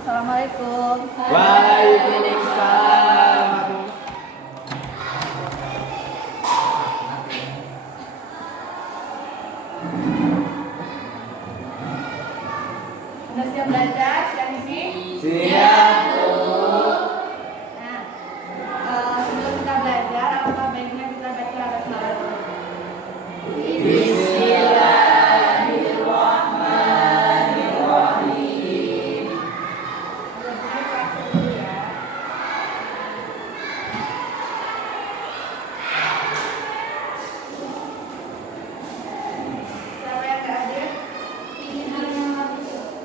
Assalamualaikum. Waalaikumsalam. Sudah siap belajar? Siap isi? Siap. Nah, sebelum kita belajar, apakah baiknya kita baca basmalah dulu? Bismillahirrahmanirrahim. Jadi kelas dulu ya. Siapa yang nggak hadir?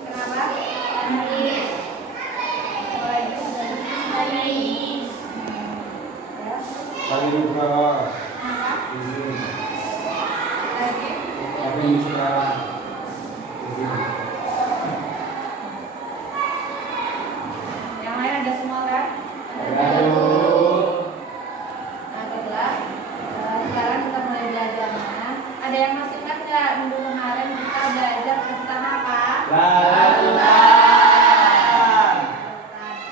Kenapa? Ya. Kali bawah. Kenapa? Izin. Lagi? Administrasi. Izin. Yang lain ada semua kan? Halo. Nah, baiklah. Sekarang kita mulai belajarnya. Ada yang masih ingat nggak minggu kemarin kita belajar tentang apa? Larutan.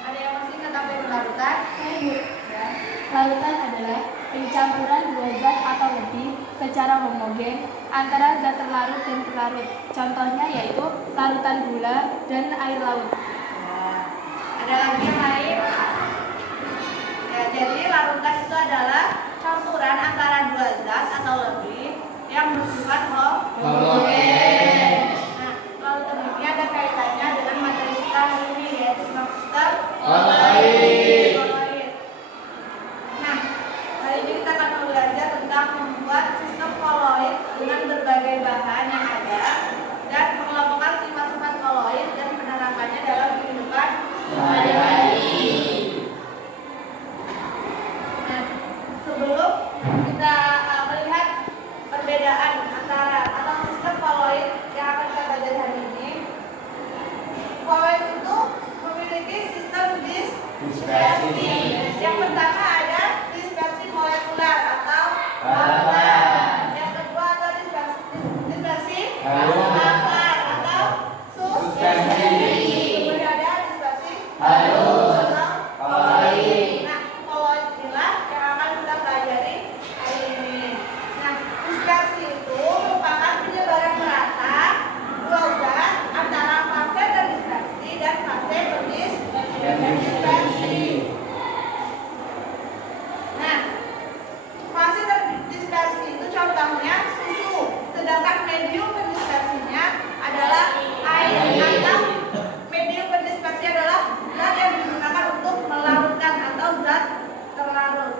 Ada yang masih ingat apa itu larutan? Ya. Larutan adalah pencampuran dua zat atau lebih secara homogen antara zat terlarut dan terlarut. Contohnya yaitu larutan gula dan air laut. Ya. Ada lagi yang lain? Ya, jadi larutan itu adalah campuran antara dua zat atau lebih yang bersifat homogen. Nah, larutan ini ada kaitannya dengan materi kita hari ini yaitu sistem Koloid. koloid. Nah, hari ini kita akan belajar tentang membuat sistem koloid dengan berbagai bahan yang ada dan mengelompokkan sifat-sifat koloid dan penerapannya dalam kehidupan sehari-hari. Nah, sebelum kita melihat perbedaan antara atau sistem koloid yang akan kita pelajari hari ini, koloid itu memiliki sistem dispersi. Yang pertama ada dispersi molekular atau larutan. Yang kedua ada dispersi asal atau suspensi. Kemudian ada dispersi halus atau koloid. Nah, koloid inilah yang akan kita pelajari hari ini. Nah, dispersi itu merupakan penyebaran merata dua zat antara fase terdispersi dan fase berdispersi. Nah, fase terdispersi itu contohnya susu, sedangkan medium berdispersinya adalah air atau medium berdispersi adalah zat yang digunakan untuk melarutkan atau zat terlarut.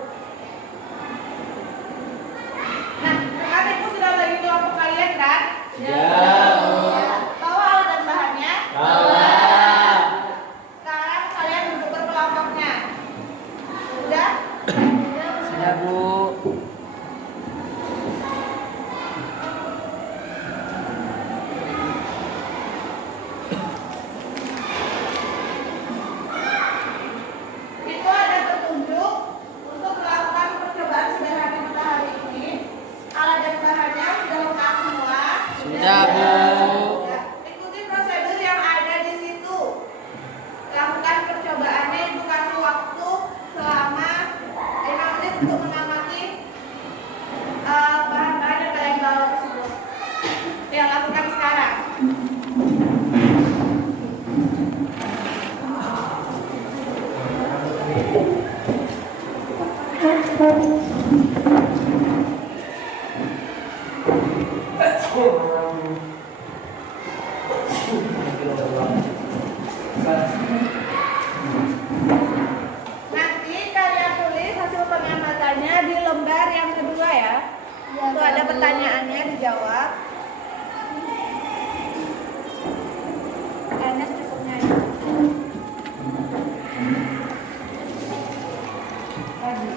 Nah, sekarang ibu sudah bagi kelompok kalian kan? Ya. Bawa alat dan bahannya. Bawa. Sekarang kalian duduk berkelompoknya. Sudah? Sudah, Bu. Itu ada petunjuk untuk melakukan percobaan sederhana pada hari ini. Alat dan bahannya sudah lengkap semua. Sudah, Bu. Ya. Ikuti prosedur yang ada di situ. Lakukan percobaannya, ibu kasih waktu selama 5 menit untuk mengamati bahan-bahan yang kalian bawa tersebut. Ya, lakukan sekarang. Nanti kalian tulis hasil pengamatannya di lembar yang kedua ya. Itu ada pertanyaannya dijawab. Kayaknya secukupnya ya. Tadi.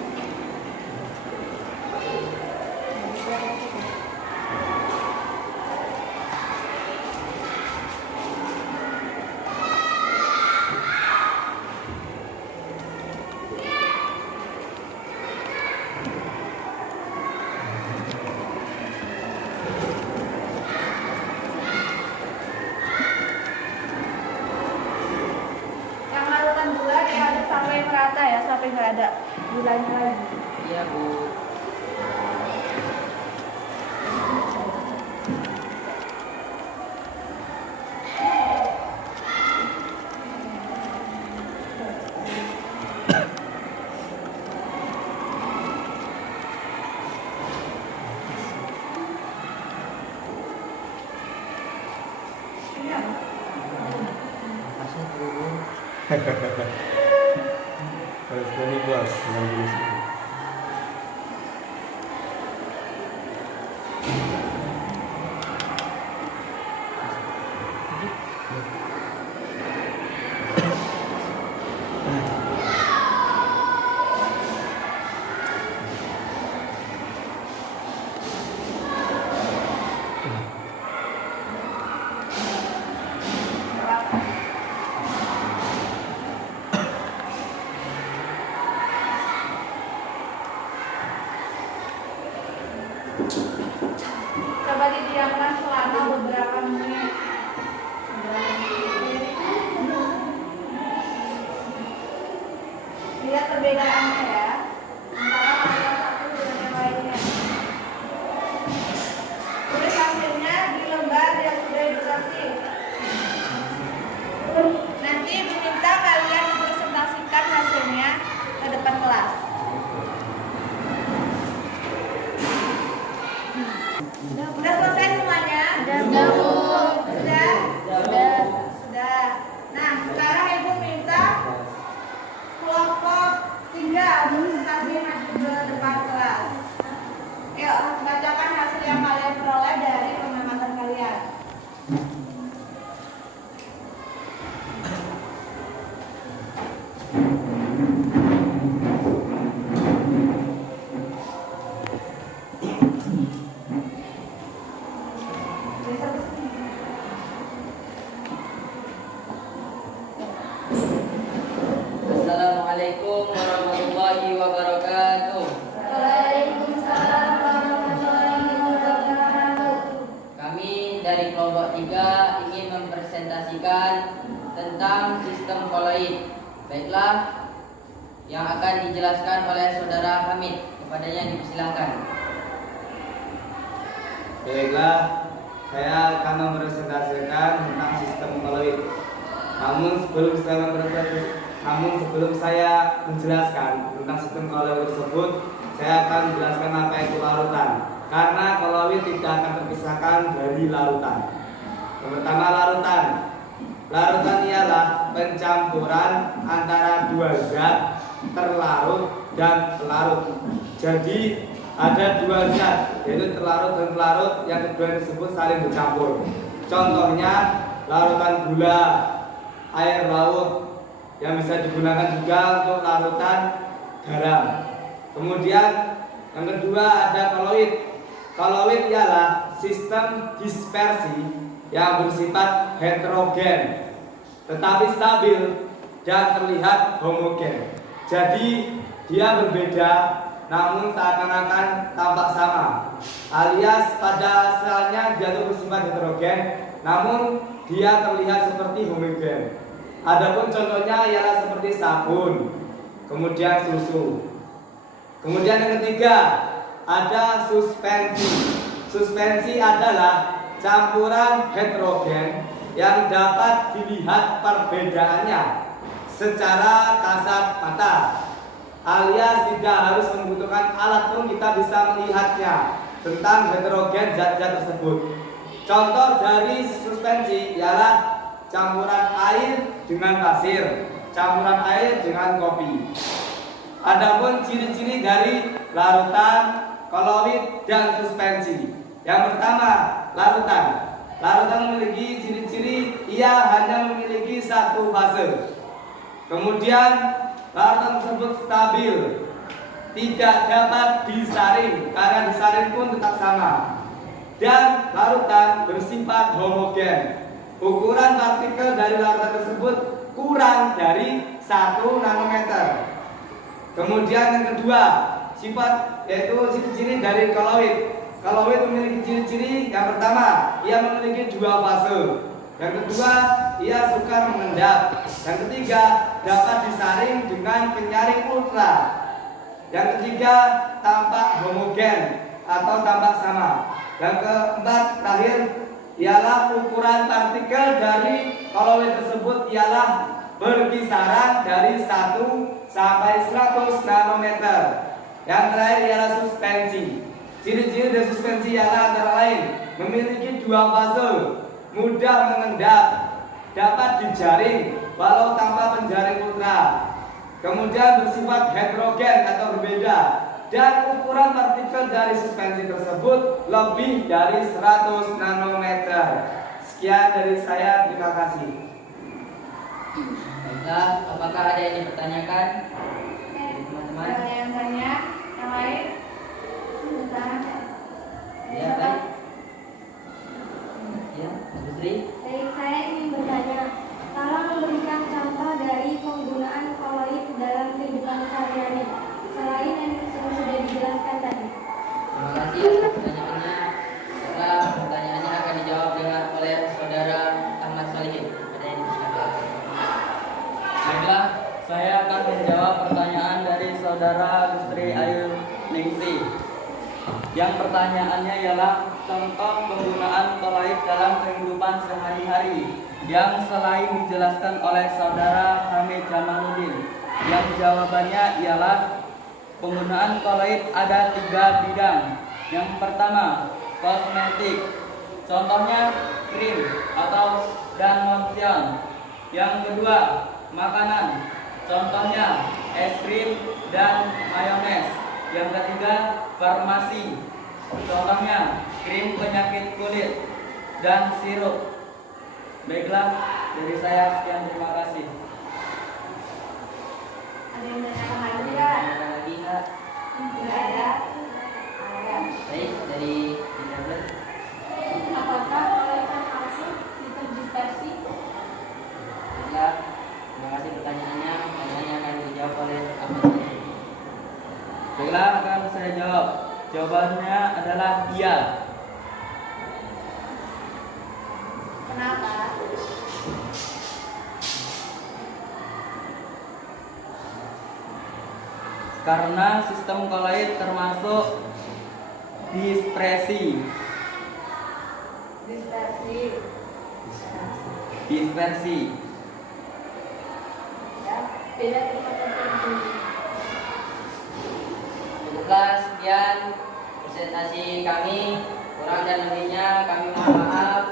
Harus berani bos dengan diri sendiri. Coba didiamkan selama beberapa menit. Lihat perbedaannya ya antara pasal satu dengan yang lainnya. Tulis hasilnya di lembar yang sudah dikasih. Nanti diminta kalian presentasikan hasilnya ke depan kelas. Sudah selesai semuanya? Sudah, Bu. Sudah? Sudah. Sudah. Nah, sekarang Ibu minta kelompok 3 presentasi maju ke depan kelas. Yuk, bacakan hasil yang kalian peroleh dari pengamatan kalian. Assalamualaikum warahmatullahi wabarakatuh. Waalaikumsalam warahmatullahi wabarakatuh. Kami dari kelompok 3 ingin mempresentasikan tentang sistem koloid. Baiklah, yang akan dijelaskan oleh saudara Hamid. Kepadanya dipersilakan. Baiklah, saya akan mempresentasikan tentang sistem koloid. Namun sebelum saya menjelaskan tentang sistem koloid tersebut, saya akan menjelaskan apa itu larutan. Karena koloid tidak akan terpisahkan dari larutan. Yang pertama, larutan. Larutan ialah pencampuran antara dua zat terlarut dan pelarut. Jadi ada dua zat, yaitu terlarut dan pelarut, yang kedua tersebut saling bercampur. Contohnya larutan gula, air laut, yang bisa digunakan juga untuk larutan garam. Kemudian yang kedua ada koloid. Koloid ialah sistem dispersi yang bersifat heterogen tetapi stabil dan terlihat homogen. Jadi dia berbeda namun seakan-akan tampak sama, alias pada asalnya dia bersifat heterogen namun dia terlihat seperti homogen. Adapun contohnya ialah seperti sabun, kemudian susu. Kemudian yang ketiga ada suspensi. Suspensi adalah campuran heterogen yang dapat dilihat perbedaannya secara kasat mata, alias tidak harus membutuhkan alat pun kita bisa melihatnya tentang heterogen zat-zat tersebut. Contoh dari suspensi ialah campuran air dengan pasir, campuran air dengan kopi. Adapun ciri-ciri dari larutan, koloid, dan suspensi. Yang pertama, larutan. Larutan memiliki ciri-ciri ia hanya memiliki satu fase. Kemudian larutan tersebut stabil, tidak dapat disaring karena disaring pun tetap sama. Dan larutan bersifat homogen. Ukuran partikel dari larutan tersebut kurang dari 1 nanometer. Kemudian yang kedua, sifat yaitu ciri-ciri dari koloid. Koloid memiliki ciri-ciri yang pertama, ia memiliki dua fase. Yang kedua, ia sukar mengendap. Yang ketiga, dapat disaring dengan penyaring ultra. Yang ketiga, tampak homogen atau tampak sama. Yang keempat, terakhir, ialah ukuran partikel dari koloid tersebut ialah berkisaran dari 1 sampai 100 nanometer. Yang terakhir ialah suspensi. Ciri-ciri dari suspensi ialah antara lain memiliki dua fase, mudah mengendap, dapat dijaring walau tanpa penjaring ultra. Kemudian bersifat heterogen atau berbeda, dan ukuran partikel dari suspensi tersebut lebih dari 100 nanometer. Sekian dari saya, terima kasih. Baiklah, apakah ada yang dipertanyakan? Teman-teman. Ada yang tanya? Yang lain? Sebentar. Ya, baik. Ya, Bu Sri. Baik, saya ingin bertanya, tolong memberikan contoh dari penggunaan koloid dalam kehidupan sehari-hari selain yang sudah dijelaskan tadi. Terima kasih atas pertanyaannya. Setelah pertanyaannya akan dijawab oleh saudara Ahmad Solihin. Ada yang dipersilakan. Baiklah, saya akan menjawab pertanyaan dari saudara Gustri Ayu Ningsi. Yang pertanyaannya ialah contoh penggunaan koloid dalam kehidupan sehari-hari yang selain dijelaskan oleh saudara Hamid Jamaluddin. Yang jawabannya ialah penggunaan koloid ada 3 bidang. Yang pertama, kosmetik. Contohnya krim atau dan lotion. Yang kedua, makanan. Contohnya es krim dan mayones. Yang ketiga, farmasi. Contohnya krim penyakit kulit dan sirup. Baiklah, dari saya sekian, terima kasih. Ada yang tanyakan lagi nggak? Ada lagi Kak? Nggak ada. Ada. Baik, dari Dinabel. Apakah koloid termasuk sistem dispersi? Baiklah, terima kasih pertanyaannya. Pertanyaannya akan dijawab oleh Ahmad Solihin. Baiklah, akan saya jawab. Jawabannya adalah iya. Kenapa? Karena sistem koloid termasuk dispersi. Dispersi. Ya. Beda interpretasi. Cukuplah sekian presentasi kami. Kurang dan lebihnya kami mohon maaf.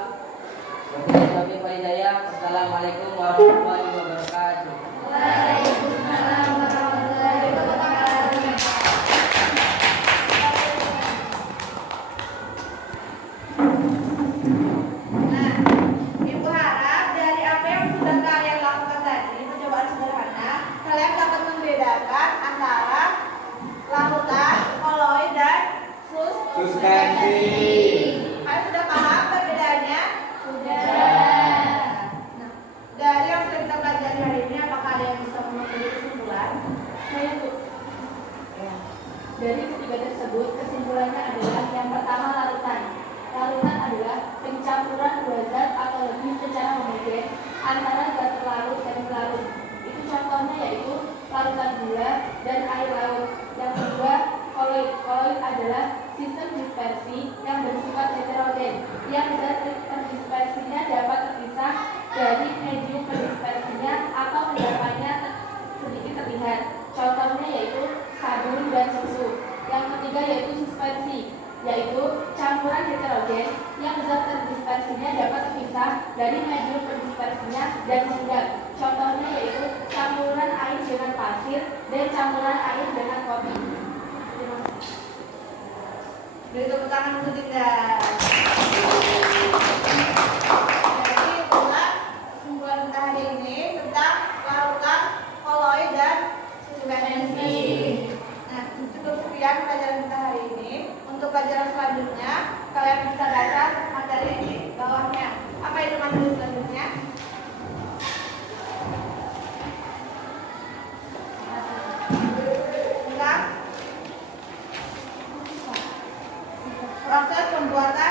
Wabillahi taufiq wal hidayah. Wassalamualaikum warahmatullahi wabarakatuh. Waalaikumsalam warahmatullahi wabarakatuh. Nah, Ibu harap dari apa yang sudah kalian lakukan tadi, percobaan sederhana, kalian dapat membedakan antara larutan, koloid, dan Suspensi. Kalian sudah paham perbedaannya? Sudah. Nah, dari yang sudah kita pelajari hari ini, apakah ada yang bisa mengambil kesimpulan? Saya tuh. Dari ketiga tersebut, kesimpulannya adalah yang pertama larutan. Larutan adalah pencampuran 2 zat atau lebih secara homogen antara zat terlarut dan pelarut. Itu contohnya yaitu larutan gula dan air laut. Yang kedua, koloid. Koloid adalah sistem dispersi yang bersifat heterogen, yang zat terdispersinya dapat terpisah dari medium pendispersinya atau endapannya sedikit terlihat. Contohnya yaitu sabun dan susu. Yang ketiga yaitu suspensi, yaitu campuran heterogen yang zat terdispersinya dapat terpisah dari medium pendispersinya dan mengendap. Contohnya yaitu campuran air dengan pasir dan campuran air dengan kopi. Terima kasih. Beri tepuk tangan untuk Dinda. Jadi itulah kesimpulan kita hari ini tentang larutan, koloid, dan suspensi. Nah, cukup sekian pelajaran kita hari ini. Untuk pelajaran selanjutnya, kalian bisa baca materi di bawahnya. Apa itu materi selanjutnya? Tentang proses pembuatan